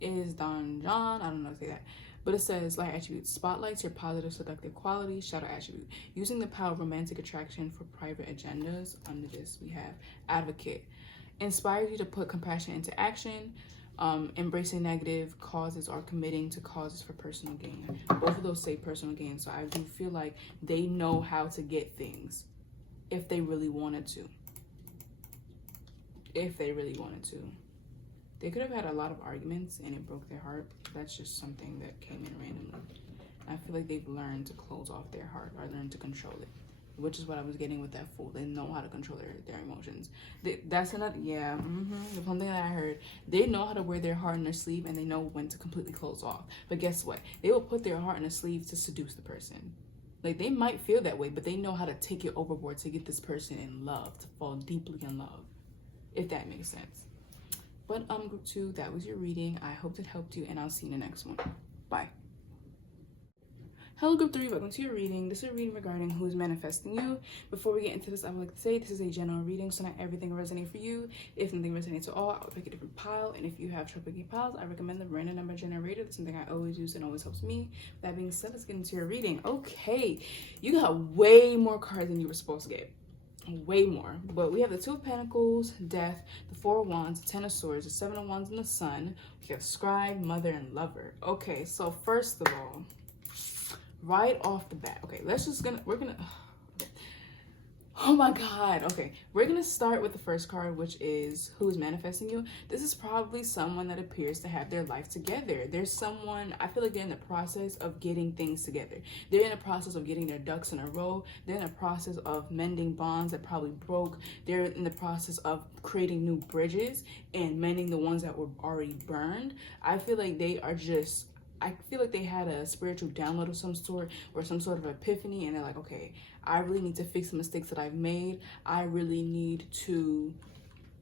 is Don John. I don't know how to say that. But it says light attributes. Spotlights your positive seductive qualities. Shadow attribute. Using the power of romantic attraction for private agendas. Under this we have advocate. Inspires you to put compassion into action. Embracing negative causes or committing to causes for personal gain. Both of those say personal gain. So I do feel like they know how to get things if they really wanted to. If they really wanted to. They could have had a lot of arguments and it broke their heart. That's just something that came in randomly. I feel like they've learned to close off their heart or learn to control it, which is what I was getting with that Fool. They know how to control their emotions. That's another, yeah, something that I heard. They know how to wear their heart in their sleeve and they know when to completely close off. But guess what? They will put their heart in a sleeve to seduce the person. Like, they might feel that way, but they know how to take it overboard to get this person in love, to fall deeply in love, if that makes sense. But group 2, that was your reading. I hope it helped you, and I'll see you in the next one. Bye. Hello group 3, welcome to your reading. This is a reading regarding who's manifesting you. Before we get into this, I would like to say this is a general reading, so not everything will resonate for you. If something resonates at all, I will pick a different pile, and if you have trouble picking piles, I recommend the random number generator. That's something I always use and always helps me. That being said, let's get into your reading. Okay, you got way more cards than you were supposed to get. Way more. But we have the 2 of Pentacles, Death, the 4 of Wands, the 10 of Swords, the 7 of Wands, and the Sun. We have Scribe, Mother, and Lover. Okay, so first of all, right off the bat, okay, oh my god, okay, we're gonna start with the first card, which is who is manifesting you. This is probably someone that appears to have their life together. There's someone, I feel like they're in the process of getting things together. They're in the process of getting their ducks in a row. They're in the process of mending bonds that probably broke. They're in the process of creating new bridges and mending the ones that were already burned. I feel like they are just, I feel like they had a spiritual download of some sort or some sort of epiphany, and they're like, okay, I really need to fix the mistakes that I've made. I really need to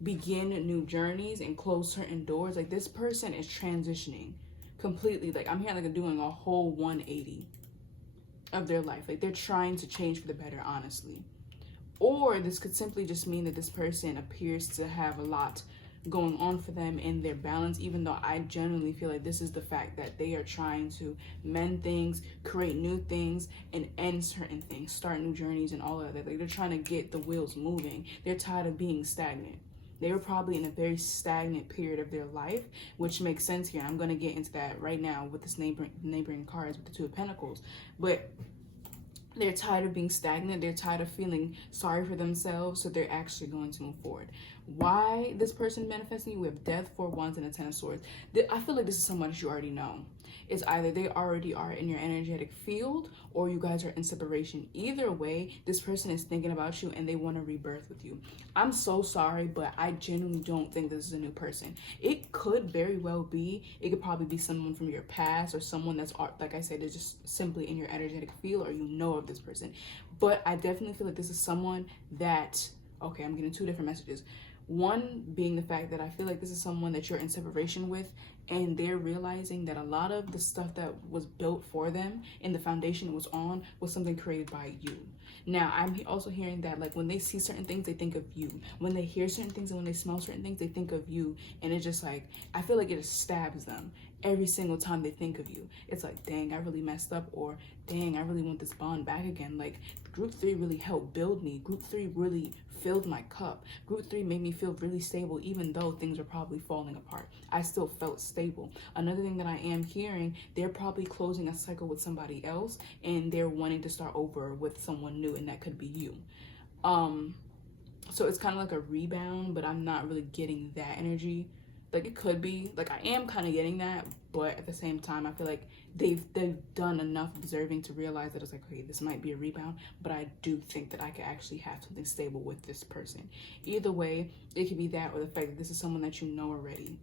begin new journeys and close certain doors. Like, this person is transitioning completely. Like, I'm hearing like they're doing a whole 180 of their life. Like, they're trying to change for the better, honestly. Or this could simply just mean that this person appears to have a lot going on for them in their balance, even though I genuinely feel like this is the fact that they are trying to mend things, create new things, and end certain things, start new journeys and all of that. Like, they're trying to get the wheels moving. They're tired of being stagnant. They were probably in a very stagnant period of their life, which makes sense here. I'm going to get into that right now with this neighboring cards with the 2 of Pentacles. But they're tired of being stagnant. They're tired of feeling sorry for themselves, so they're actually going to move forward. Why this person manifesting you? We have Death, 4 Wands, and a 10 of Swords. I feel like this is someone that you already know. It's either they already are in your energetic field or you guys are in separation. Either way, this person is thinking about you and they want to rebirth with you. I'm so sorry, but I genuinely don't think this is a new person. It could very well be. It could probably be someone from your past or someone that's, like I said, is just simply in your energetic field, or you know of this person. But I definitely feel like this is someone that, okay, I'm getting 2 different messages. One being the fact that I feel like this is someone that you're in separation with, and they're realizing that a lot of the stuff that was built for them and the foundation it was on was something created by you. Now, I'm also hearing that, like, when they see certain things, they think of you. When they hear certain things and when they smell certain things, they think of you. And it's just like, I feel like it just stabs them every single time they think of you. It's like, dang, I really messed up, or dang, I really want this bond back again. Like, group 3 really helped build me. Group 3 really filled my cup. Group 3 made me feel really stable, even though things were probably falling apart. I still felt stable. Another thing that I am hearing, they're probably closing a cycle with somebody else and they're wanting to start over with someone new, and that could be you. So it's kind of like a rebound, but I'm not really getting that energy. Like, it could be, like, I am kind of getting that, but at the same time, I feel like they've done enough observing to realize that it's like, okay, this might be a rebound, but I do think that I could actually have something stable with this person. Either way, it could be that or the fact that this is someone that you know already.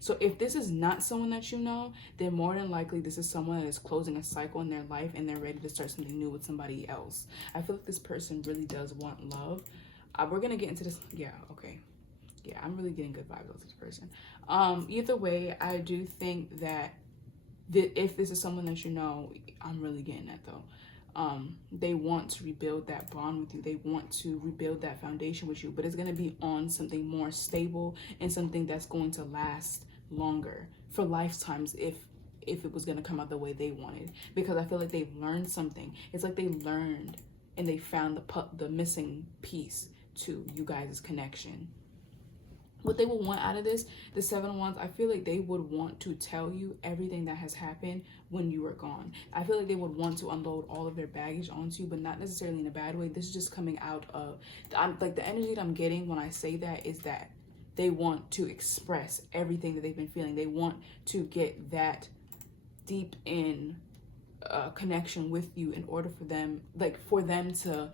So if this is not someone that you know, then more than likely this is someone that is closing a cycle in their life and they're ready to start something new with somebody else. I feel like this person really does want love. We're gonna get into this. Yeah, okay. Yeah, I'm really getting good vibes with this person. Either way, I do think that if this is someone that you know, I'm really getting that though. They want to rebuild that bond with you. They want to rebuild that foundation with you, but it's going to be on something more stable and something that's going to last longer, for lifetimes, if it was going to come out the way they wanted. Because I feel like they've learned something. It's like they learned and they found the missing piece to you guys' connection. What they would want out of this, the Seven of Wands, I feel like they would want to tell you everything that has happened when you were gone. I feel like they would want to unload all of their baggage onto you, but not necessarily in a bad way. This is just coming out of, like, the energy that I'm getting when I say that is that they want to express everything that they've been feeling. They want to get that deep in connection with you in order for them, to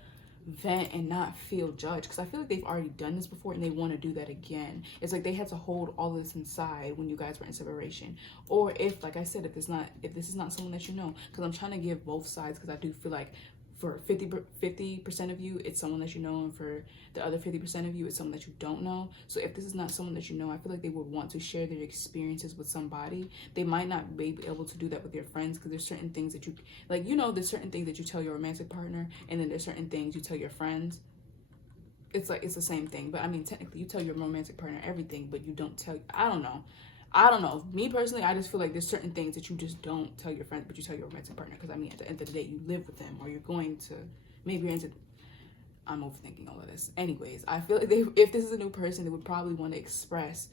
vent and not feel judged, because I feel like they've already done this before and they want to do that again. It's like they had to hold all of this inside when you guys were in separation. Or if, like I said, if this is not someone that you know, because I'm trying to give both sides, because I do feel like for 50% of you, it's someone that you know, and for the other 50% of you, it's someone that you don't know. So if this is not someone that you know, I feel like they would want to share their experiences with somebody. They might not be able to do that with your friends, because there's certain things that you, like, you know, there's certain things that you tell your romantic partner, and then there's certain things you tell your friends. It's like, it's the same thing. But I mean, technically, you tell your romantic partner everything, but you don't tell, I don't know. Me personally, I just feel like there's certain things that you just don't tell your friends, but you tell your romantic partner. Because I mean, at the end of the day, you live with them, or you're going to, maybe you're into, I'm overthinking all of this. Anyways, I feel like if this is a new person, they would probably want to express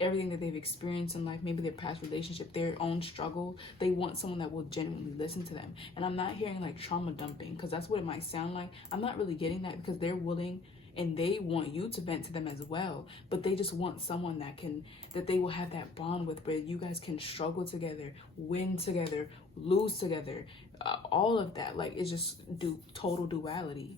everything that they've experienced in life, maybe their past relationship, their own struggle. They want someone that will genuinely listen to them. And I'm not hearing like trauma dumping, because that's what it might sound like. I'm not really getting that, because they're willing and they want you to vent to them as well, but they just want someone that they will have that bond with, where you guys can struggle together, win together, lose together, all of that. Like, it's just total duality.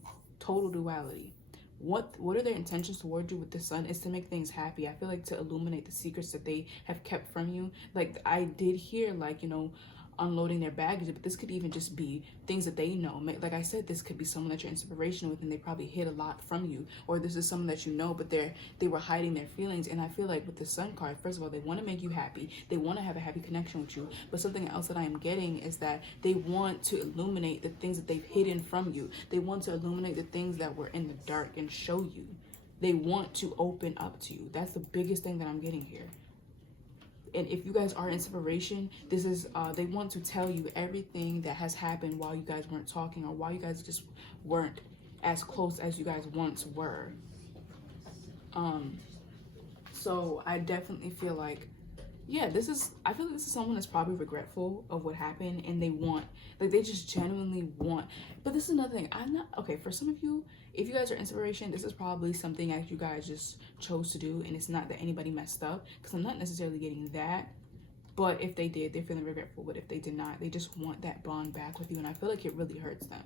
What are their intentions towards you with the Sun is to make things happy. I feel like to illuminate the secrets that they have kept from you. Like, I did hear, like, you know, unloading their baggage, but this could even just be things that they know. Like I said, this could be someone that you're inspiration with and they probably hid a lot from you, or this is someone that you know, but they were hiding their feelings. And I feel like with the Sun card, first of all, they want to make you happy, they want to have a happy connection with you, but something else that I am getting is that they want to illuminate the things that they've hidden from you. They want to illuminate the things that were in the dark and show you. They want to open up to you. That's the biggest thing that I'm getting here. And if you guys are inspiration, this is they want to tell you everything that has happened while you guys weren't talking, or while you guys just weren't as close as you guys once were. So I definitely feel like, yeah, I feel like this is someone that's probably regretful of what happened, and they just genuinely want. But this is another thing. I'm not, okay, for some of you, if you guys are inspiration, this is probably something that you guys just chose to do, and it's not that anybody messed up, because I'm not necessarily getting that. But if they did, they're feeling regretful. But if they did not, they just want that bond back with you, and I feel like it really hurts them.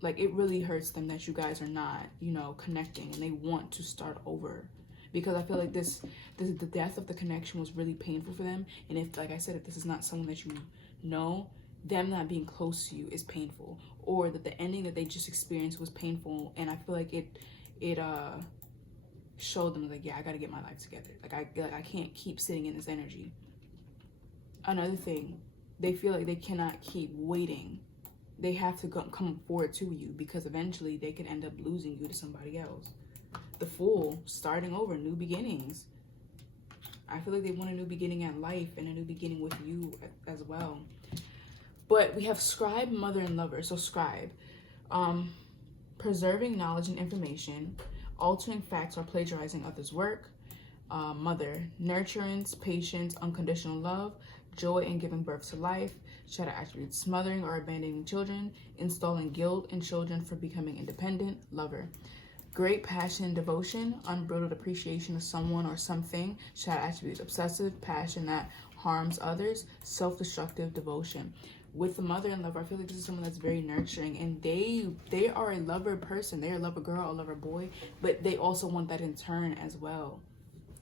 Like, it really hurts them that you guys are not, you know, connecting, and they want to start over. Because I feel like the death of the connection was really painful for them. And if, like I said, if this is not someone that you know, them not being close to you is painful. Or that the ending that they just experienced was painful. And I feel like it showed them, like, yeah, I got to get my life together. Like I can't keep sitting in this energy. Another thing, they feel like they cannot keep waiting. They have to come forward to you, because eventually they can end up losing you to somebody else. The Fool, starting over, new beginnings. I feel like they want a new beginning at life and a new beginning with you as well. But we have Scribe, Mother, and Lover. So Scribe, preserving knowledge and information, altering facts or plagiarizing others' work. Mother, nurturance, patience, unconditional love, joy in giving birth to life. Shadow attributes, smothering or abandoning children, installing guilt in children for becoming independent. Lover, great passion and devotion, unbridled appreciation of someone or something. Shadow attributes, obsessive passion that harms others, self-destructive devotion. With the Mother and Lover, I feel like this is someone that's very nurturing, and they are a lover person. They're a lover girl, a lover boy, but they also want that in turn as well,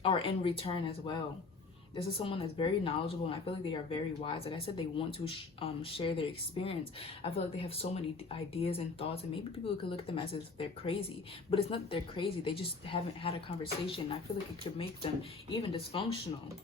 or in return as well. This is someone that's very knowledgeable, and I feel like they are very wise. Like I said, they want to share their experience. I feel like they have so many ideas and thoughts, and maybe people could look at them as if they're crazy, but it's not that they're crazy. They just haven't had a conversation. I feel like it could make them even dysfunctional,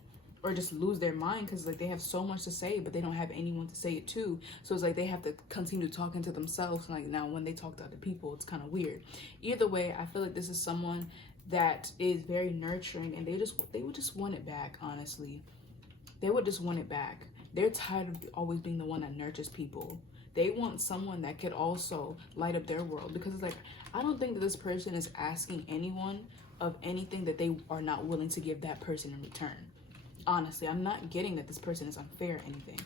or just lose their mind, because like they have so much to say, but they don't have anyone to say it to. So it's like they have to continue talking to themselves. And like now when they talk to other people, it's kind of weird. Either way, I feel like this is someone that is very nurturing, and they would just want it back. Honestly, they would just want it back. They're tired of always being the one that nurtures people. They want someone that could also light up their world, because it's like, I don't think that this person is asking anyone of anything that they are not willing to give that person in return. Honestly, I'm not getting that this person is unfair or anything.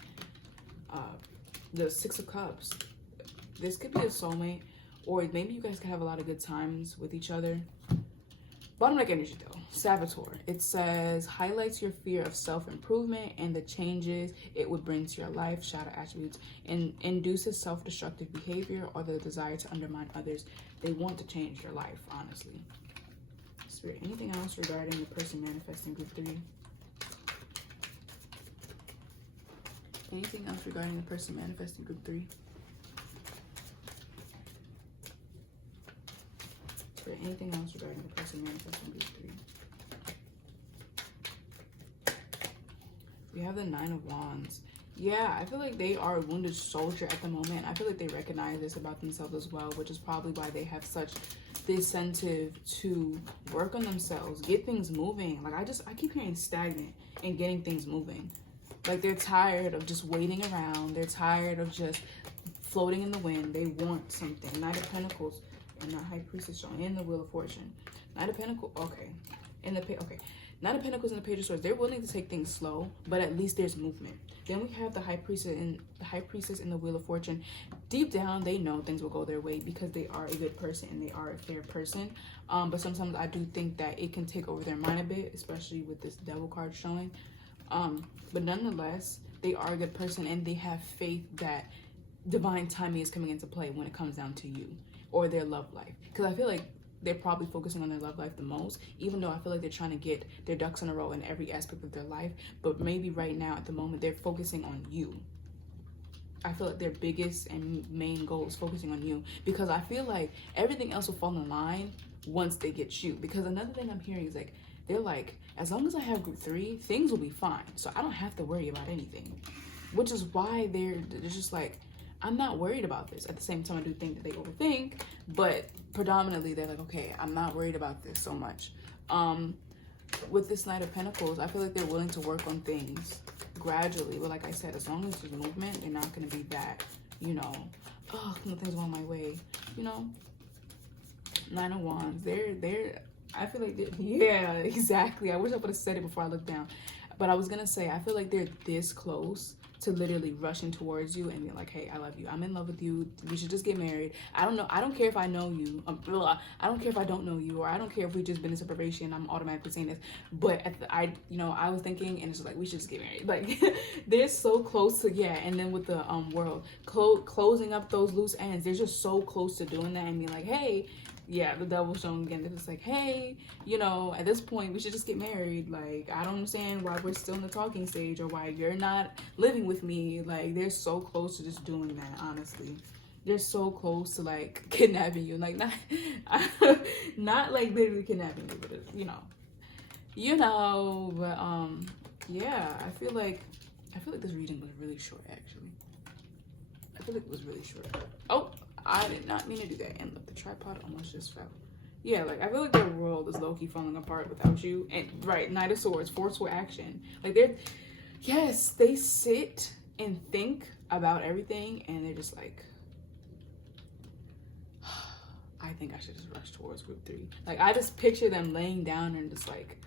The Six of Cups. This could be a soulmate, or maybe you guys could have a lot of good times with each other. Bottom deck energy though, Saboteur. It says, highlights your fear of self-improvement and the changes it would bring to your life, shadow attributes, and induces self-destructive behavior or the desire to undermine others. They want to change your life, honestly. Spirit, anything else regarding the person manifesting group 3? Anything else regarding the person manifesting group 3? Is there anything else regarding the person manifesting group 3? We have the 9 of Wands. Yeah, I feel like they are a wounded soldier at the moment. I feel like they recognize this about themselves as well, which is probably why they have such the incentive to work on themselves, get things moving. Like I keep hearing stagnant and getting things moving. Like they're tired of just waiting around. They're tired of just floating in the wind. They want something. Knight of Pentacles and the High Priestess showing in the Wheel of Fortune. Knight of Pentacles, okay. Knight of Pentacles and the Page of Swords. They're willing to take things slow, but at least there's movement. Then we have the High Priestess and the Wheel of Fortune. Deep down, they know things will go their way because they are a good person and they are a fair person. But sometimes I do think that it can take over their mind a bit, especially with this Devil card showing. But nonetheless, they are a good person and they have faith that divine timing is coming into play when it comes down to you or their love life. Because I feel like they're probably focusing on their love life the most, even though I feel like they're trying to get their ducks in a row in every aspect of their life. But maybe right now at the moment, they're focusing on you. I feel like their biggest and main goal is focusing on you, because I feel like everything else will fall in line once they get you. Because another thing I'm hearing is like, they're like, as long as I have group 3, things will be fine. So I don't have to worry about anything, which is why they're just like, I'm not worried about this. At the same time, I do think that they overthink, but predominantly they're like, okay, I'm not worried about this so much. With this Knight of Pentacles, I feel like they're willing to work on things gradually. But like I said, as long as there's movement, they're not going to be that, you know, oh, nothing's going my way, you know. 9 of Wands, I feel like yeah, exactly. I wish I would have said it before I looked down. But I was going to say, I feel like they're this close to literally rushing towards you and be like, hey, I love you. I'm in love with you. We should just get married. I don't know. I don't care if I know you. I don't care if I don't know you, or I don't care if we've just been in separation. I'm automatically saying this. But I was thinking, and it's just like, we should just get married. Like, they're so close to, yeah. And then with the world, closing up those loose ends, they're just so close to doing that and being like, hey, yeah, the Devil showing again. It's like, hey, you know, at this point, we should just get married. Like, I don't understand why we're still in the talking stage, or why you're not living with me. Like, they're so close to just doing that, honestly. They're so close to, like, kidnapping you. Like, not like literally kidnapping you, but, but, yeah, I feel like this reading was really short, actually. I feel like it was really short. Oh, I did not mean to do that. And look, the tripod almost just fell. Yeah, like, I feel like their world is low-key falling apart without you. And, right, Knight of Swords, forceful action. Like, yes, they sit and think about everything, and they're just like, I think I should just rush towards group 3. Like, I just picture them laying down and just like,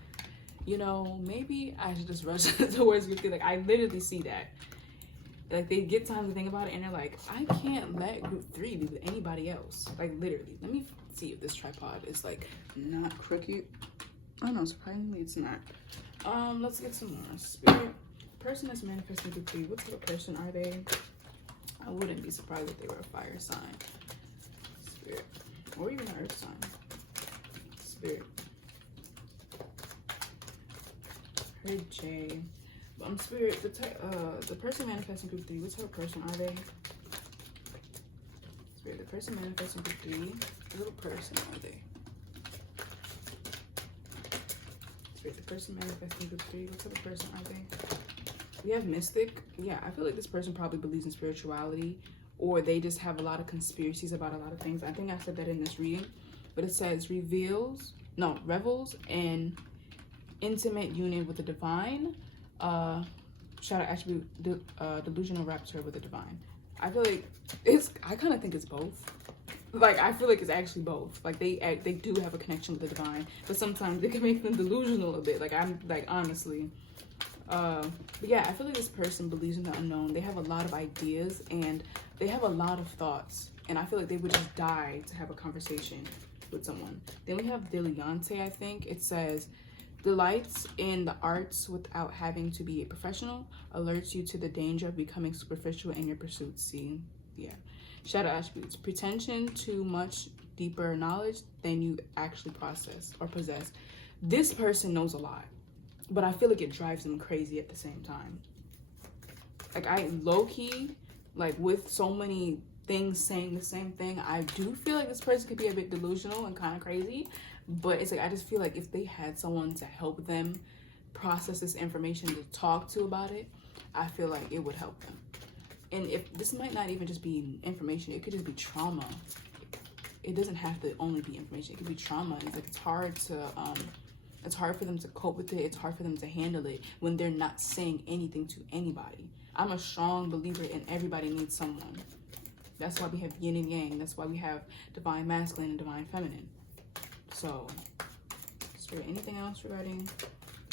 you know, maybe I should just rush towards group 3. Like, I literally see that. Like, they get time to think about it, and they're like, I can't let group 3 be with anybody else. Like, literally. Let me see if this tripod is, like, not crooked. Oh, no, surprisingly, it's not. Let's get some more. Spirit. Person that's manifesting group 3. What type of person are they? I wouldn't be surprised if they were a fire sign. Spirit. Or even an earth sign. Spirit. heard J. Spirit, the person manifesting group 3, what type of person are they? Spirit, the person manifesting group 3, what little person are they? Spirit, the person manifesting group 3, what type of person are they? We have Mystic. Yeah, I feel like this person probably believes in spirituality, or they just have a lot of conspiracies about a lot of things. I think I said that in this reading, but it says revels in intimate union with the divine. Shadow attribute, delusional rapture with the divine. I feel like I kind of think it's both. Like, I feel like it's actually both. Like, they do have a connection with the divine, but sometimes it can make them delusional a bit. Like, I'm like, honestly. But yeah, I feel like this person believes in the unknown. They have a lot of ideas and they have a lot of thoughts, and I feel like they would just die to have a conversation with someone. Then we have Diligente. I think it says delights in the arts without having to be a professional, alerts you to the danger of becoming superficial in your pursuits. See, yeah. Shadow attributes, pretension to much deeper knowledge than you actually process or possess. This person knows a lot, but I feel like it drives them crazy at the same time. Like, I low-key, like, with so many things saying the same thing, I do feel like this person could be a bit delusional and kind of crazy, but it's like, I just feel like if they had someone to help them process this information, to talk to about it, I feel like it would help them. And if this might not even just be information, it could just be trauma. It doesn't have to only be information. It could be trauma. It's like, it's hard for them to cope with it. It's hard for them to handle it when they're not saying anything to anybody. I'm a strong believer in everybody needs someone. That's why we have yin and yang. That's why we have divine masculine and divine feminine. So, Spirit, anything else regarding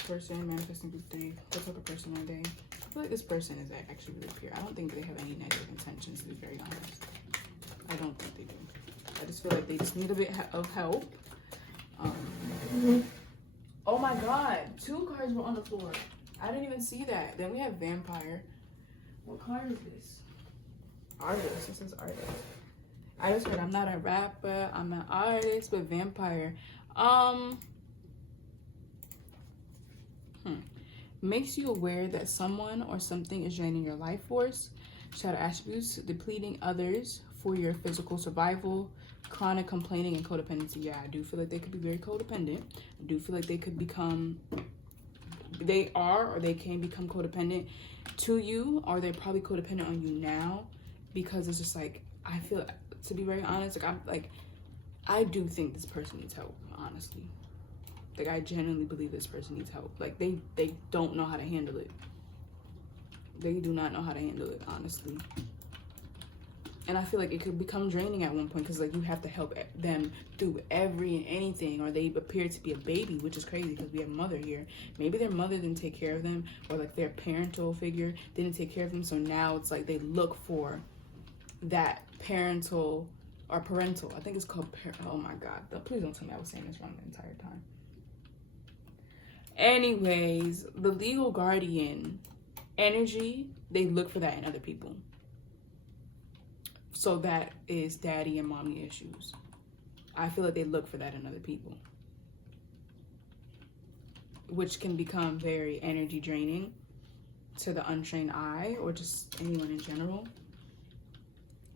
person manifesting group 3? What type of person are they? I feel like this person is actually really pure. I don't think they have any negative intentions, to be very honest. I don't think they do. I just feel like they just need a bit of help. Oh my God, 2 cards were on the floor. I didn't even see that. Then we have Vampire. What card is this? Artist. This is Artist. I just heard I'm not a rapper, I'm an artist, but Vampire. Makes you aware that someone or something is draining your life force. Shadow attributes, depleting others for your physical survival. Chronic complaining and codependency. Yeah, I do feel like they could be very codependent. I do feel like they could become, they are, or they can become codependent to you, or they're probably codependent on you now, because it's just like, I feel, to be very honest, like I do think this person needs help, honestly. Like, I genuinely believe this person needs help. Like, they don't know how to handle it. They do not know how to handle it, honestly. And I feel like it could become draining at one point, because like, you have to help them through every and anything, or they appear to be a baby, which is crazy because we have mother here. Maybe their mother didn't take care of them, or like their parental figure didn't take care of them, so now it's like they look for that parental or parental. I think it's called oh my God, please don't tell me I was saying this wrong the entire time. Anyways, the legal guardian energy, they look for that in other people. So that is daddy and mommy issues. I feel like they look for that in other people, which can become very energy draining to the untrained eye, or just anyone in general.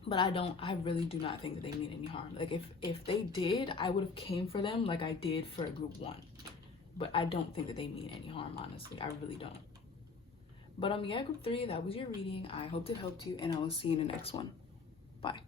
But I really do not think that they mean any harm. Like, if they did, I would have came for them like I did for group 1. But I don't think that they mean any harm, honestly. I really don't. But yeah, group 3, that was your reading. I hope it helped you, and I will see you in the next one. Bye.